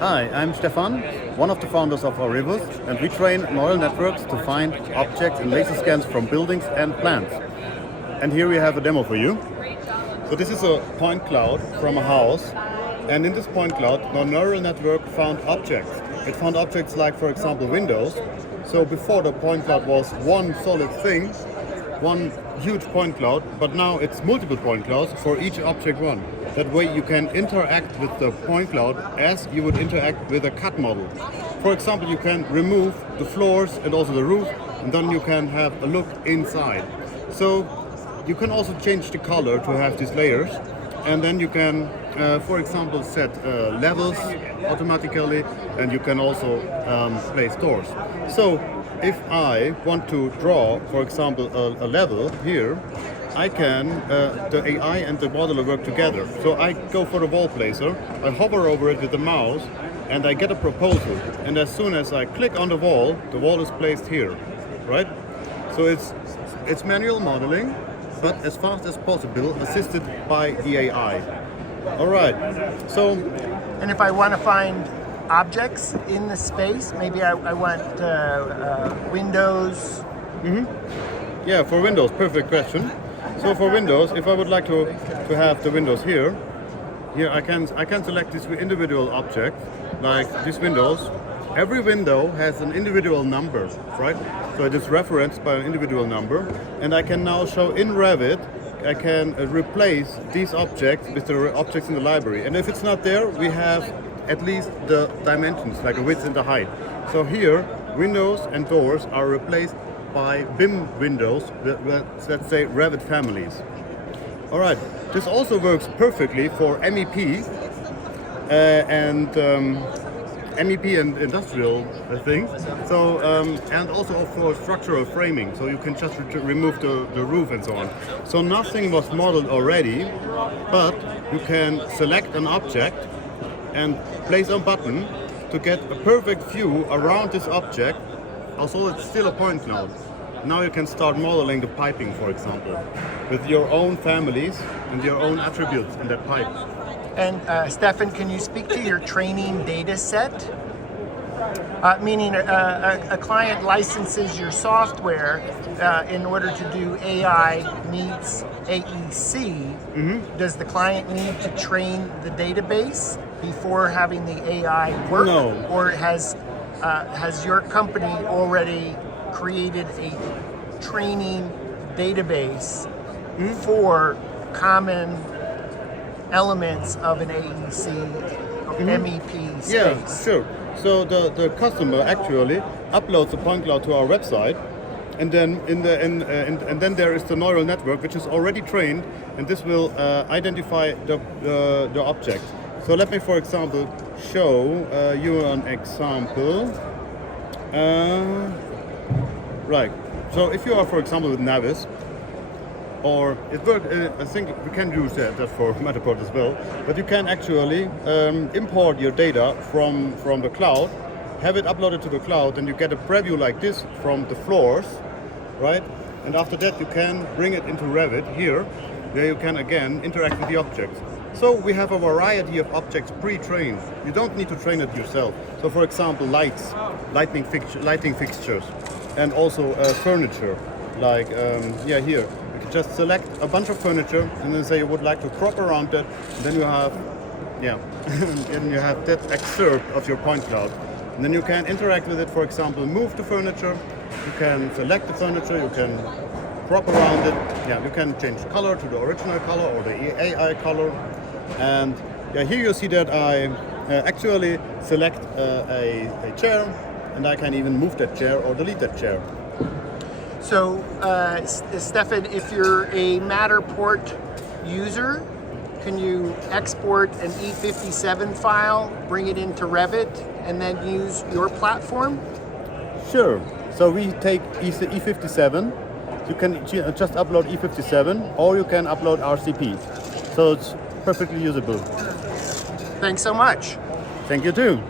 Hi, I'm Stefan, one of the founders of AURIVUS, and we train neural networks to find objects in laser scans from buildings and plants. And here we have a demo for you. So this is a point cloud from a house, and in this point cloud, the neural network found objects. It found objects like, for example, windows. So before, the point cloud was one solid thing, one huge point cloud, but now it's multiple point clouds for each object one. That way you can interact with the point cloud as you would interact with a CAD model. For example, you can remove the floors and also the roof, and then you can have a look inside. So you can also change the color to have these layers, and then you can, for example, set levels automatically, and you can also place doors. So if I want to draw, for example, a level here, I can, the AI and the modeler work together. So I go for the wall placer, I hover over it with the mouse, and I get a proposal. And as soon as I click on the wall is placed here, right? So it's manual modeling, but as fast as possible, assisted by the AI. All right, so... And if I want to find objects in the space, maybe I want windows. Mm-hmm. Yeah, for windows, perfect question. So for windows, if I would like to have the windows here I can select this individual object, like these windows. Every window has an individual number, right? So it is referenced by an individual number, and I can now show in Revit, I can replace these objects with the objects in the library. And if it's not there, we have at least the dimensions, like the width and the height. So here, windows and doors are replaced by BIM windows, let's say Revit families. All right, this also works perfectly for MEP MEP and industrial things. So and also for structural framing. So you can just remove the roof and so on. So nothing was modeled already, but you can select an object and place a button to get a perfect view around this object. Also, it's still a point cloud. Now you can start modeling the piping, for example, with your own families and your own attributes in that pipe. And Stefan, can you speak to your training data set? Meaning a client licenses your software in order to do AI meets AEC. Mm-hmm. Does the client need to train the database before having the AI work? No. Or has your company already created a training database for common elements of an AEC MEP space? Yeah, sure. So the customer actually uploads the point cloud to our website, and then and then there is the neural network which is already trained, and this will identify the object. So let me, for example, show you an example. Right. So if you are, for example, with Navis, or it work, I think we can use that for Matterport as well. But you can actually import your data from the cloud, have it uploaded to the cloud, and you get a preview like this from the floors, right? And after that, you can bring it into Revit here, where you can again interact with the objects. So we have a variety of objects pre-trained. You don't need to train it yourself. So for example, lights, lighting fixtures, and also furniture, like here. You can just select a bunch of furniture and then say you would like to crop around it. And then you have, and you have that excerpt of your point cloud. And then you can interact with it. For example, move the furniture. You can select the furniture. You can crop around it. Yeah, you can change color to the original color or the AI color. And here you see that I actually select a chair, and I can even move that chair or delete that chair. So, Stefan, if you're a Matterport user, can you export an E57 file, bring it into Revit, and then use your platform? Sure. So we take E57. You can just upload E57, or you can upload RCP. So it's perfectly usable. Thanks so much. Thank you too.